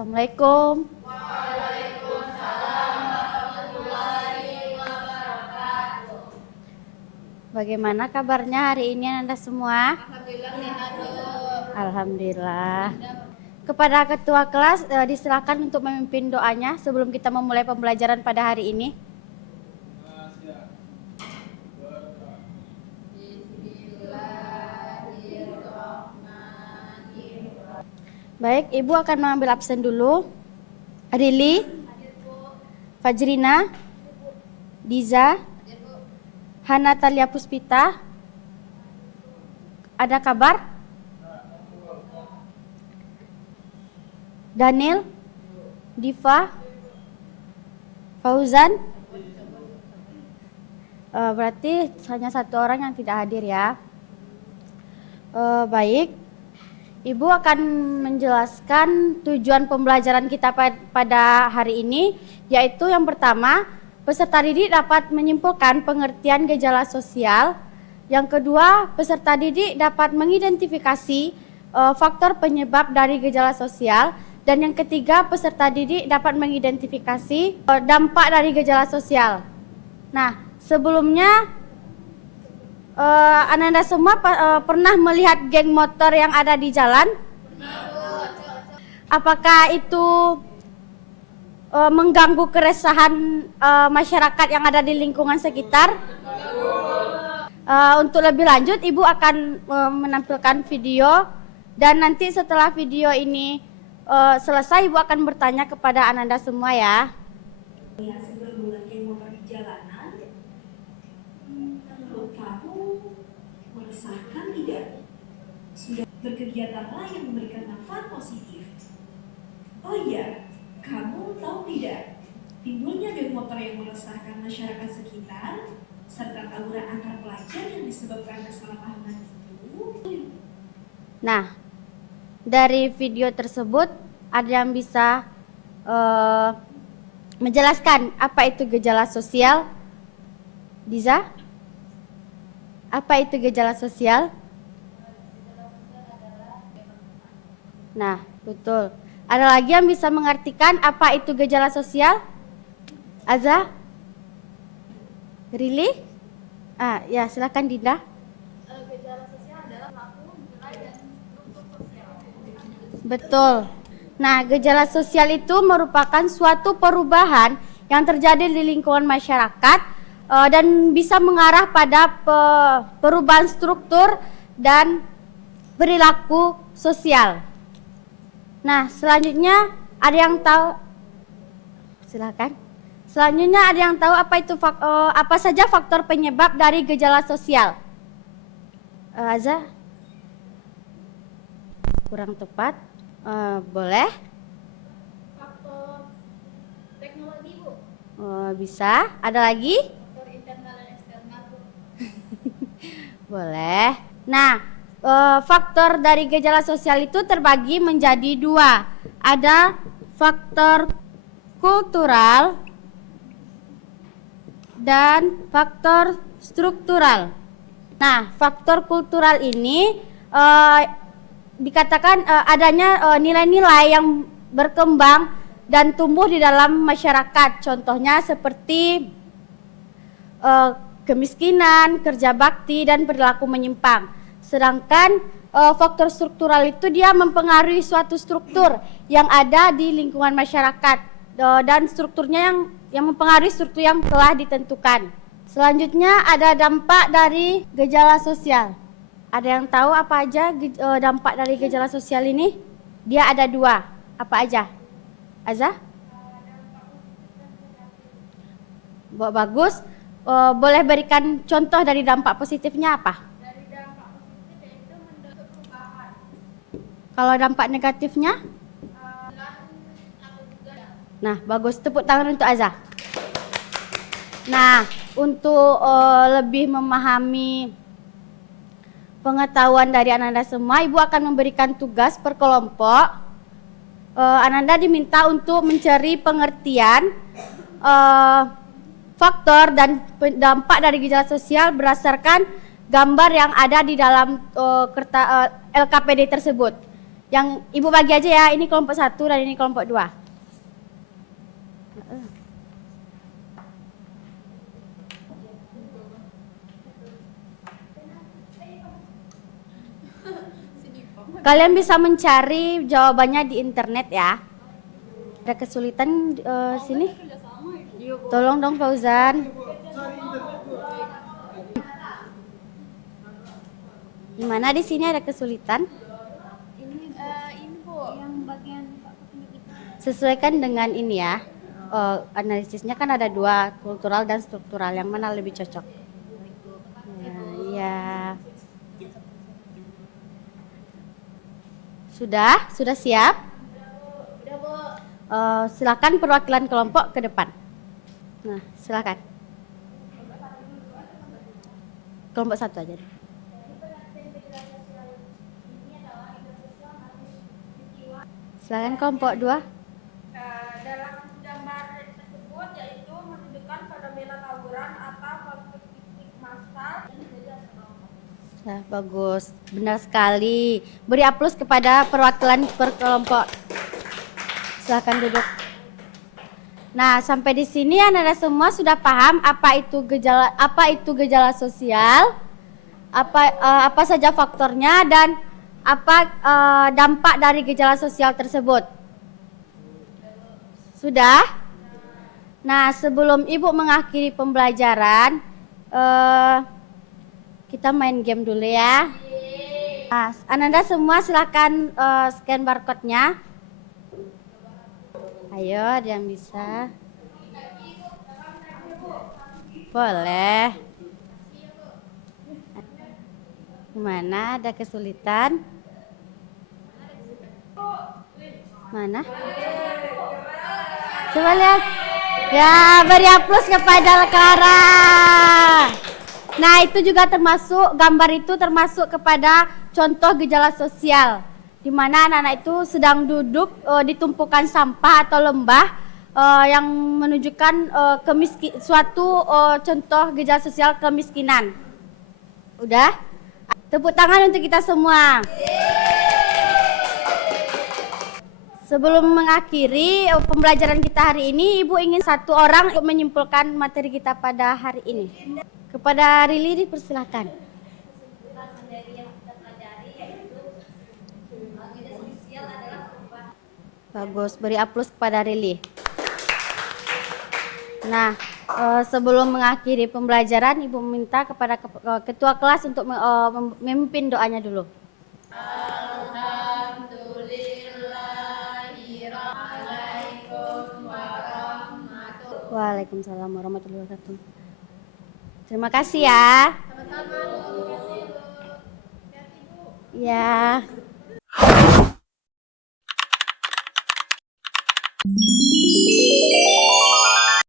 Assalamualaikum. Bagaimana kabarnya hari ini Anda semua? Alhamdulillah. Kepada ketua kelas disilakan untuk memimpin doanya sebelum kita memulai pembelajaran pada hari ini. Baik, Ibu akan mengambil absen dulu. Rili, Fajrina, Diza, Hana Talia Puspita. Ada kabar? Daniel, Diva, Fauzan. Berarti hanya satu orang yang tidak hadir ya. Baik. Ibu akan menjelaskan tujuan pembelajaran kita pada hari ini, yaitu yang pertama, peserta didik dapat menyimpulkan pengertian gejala sosial. Yang kedua, peserta didik dapat mengidentifikasi faktor penyebab dari gejala sosial. Dan yang ketiga, peserta didik dapat mengidentifikasi dampak dari gejala sosial. Nah, sebelumnya Ananda semua pernah melihat geng motor yang ada di jalan? Apakah itu mengganggu keresahan masyarakat yang ada di lingkungan sekitar? Untuk lebih lanjut, Ibu akan menampilkan video dan nanti setelah video ini selesai, Ibu akan bertanya kepada Ananda semua ya. Segerombolan geng motor di jalanan, menurut kamu meresahkan tidak? Sudah berkegiatanlah yang memberikan manfaat positif. Oh iya, kamu tahu tidak? Timbulnya geng motor yang meresahkan masyarakat sekitar serta tawuran antar pelajar yang disebabkan kesalahpahaman itu. Nah, dari video tersebut ada yang bisa menjelaskan apa itu gejala sosial? Diza? Apa itu gejala sosial? Nah, betul. Ada lagi yang bisa mengartikan apa itu gejala sosial? Aza? Really? Ya, silakan Dinda. Gejala sosial adalah perilaku, nilai, dan struktur sosial. Betul. Nah, gejala sosial itu merupakan suatu perubahan yang terjadi di lingkungan masyarakat dan bisa mengarah pada perubahan struktur dan perilaku sosial. Nah, selanjutnya ada yang tahu? Silakan. Selanjutnya ada yang tahu apa saja faktor penyebab dari gejala sosial? Aza? Kurang tepat. Boleh? Faktor teknologi, Bu. Bisa. Ada lagi? Faktor internal dan eksternal, Bu. Boleh. Nah, faktor dari gejala sosial itu terbagi menjadi dua. Ada faktor kultural dan faktor struktural. Nah, faktor kultural ini dikatakan adanya nilai-nilai yang berkembang dan tumbuh di dalam masyarakat. Contohnya seperti kemiskinan, kerja bakti, dan perilaku menyimpang. Sedangkan faktor struktural itu dia mempengaruhi suatu struktur yang ada di lingkungan masyarakat dan strukturnya yang mempengaruhi struktur yang telah ditentukan. Selanjutnya ada dampak dari gejala sosial. Ada yang tahu apa aja dampak dari gejala sosial ini? Dia ada dua. Apa aja? Aza? Bagus. Boleh berikan contoh dari dampak positifnya apa? Dari dampak positif yaitu mendorong perubahan. Kalau dampak negatifnya? Nah, bagus. Tepuk tangan untuk Aza. Nah, untuk lebih memahami pengetahuan dari Ananda semua, Ibu akan memberikan tugas per kelompok. Ananda diminta untuk mencari pengertian faktor dan dampak dari gejala sosial berdasarkan gambar yang ada di dalam LKPD tersebut. Yang Ibu bagi aja ya, ini kelompok 1 dan ini kelompok 2. Kalian bisa mencari jawabannya di internet ya. Ada kesulitan sini? Tolong dong Fauzan. Gimana di sini ada kesulitan? Ini Bu, yang bagian Sesuaikan dengan ini ya. Analisisnya kan ada 2, kultural dan struktural. Yang mana lebih cocok? Ya. Sudah siap? Udah Bu. Silakan perwakilan kelompok ke depan. Nah, silakan. Kelompok 1 aja deh. Silakan kelompok 2. Dalam gambar tersebut yaitu menunjukkan fenomena tawuran atau konflik massal. Nah, bagus. Benar sekali. Beri aplaus kepada perwakilan per kelompok. Silakan duduk. Nah, sampai di sini Anda semua sudah paham apa itu gejala sosial, apa saja faktornya dan apa dampak dari gejala sosial tersebut. Sudah? Nah, sebelum Ibu mengakhiri pembelajaran, kita main game dulu ya. Nah, Ananda semua silakan scan barcode-nya. Ayo, ada yang bisa? Boleh. Gimana? Ada kesulitan? Mana? Coba lihat. Ya, beri aplaus kepada Clara. Nah, itu juga termasuk, gambar itu termasuk kepada contoh gejala sosial, di mana anak-anak itu sedang duduk di tumpukan sampah atau lembah yang menunjukkan suatu contoh gejala sosial kemiskinan. Udah? Tepuk tangan untuk kita semua. Sebelum mengakhiri pembelajaran kita hari ini, Ibu ingin satu orang untuk menyimpulkan materi kita pada hari ini. Kepada Rili dipersilakan. Bagus, beri aplaus kepada Rili. Nah, sebelum mengakhiri pembelajaran, Ibu minta kepada ketua kelas untuk memimpin doanya dulu. Waalaikumsalam warahmatullahi wabarakatuh. Terima kasih ya. Sama-sama Bu. Ya.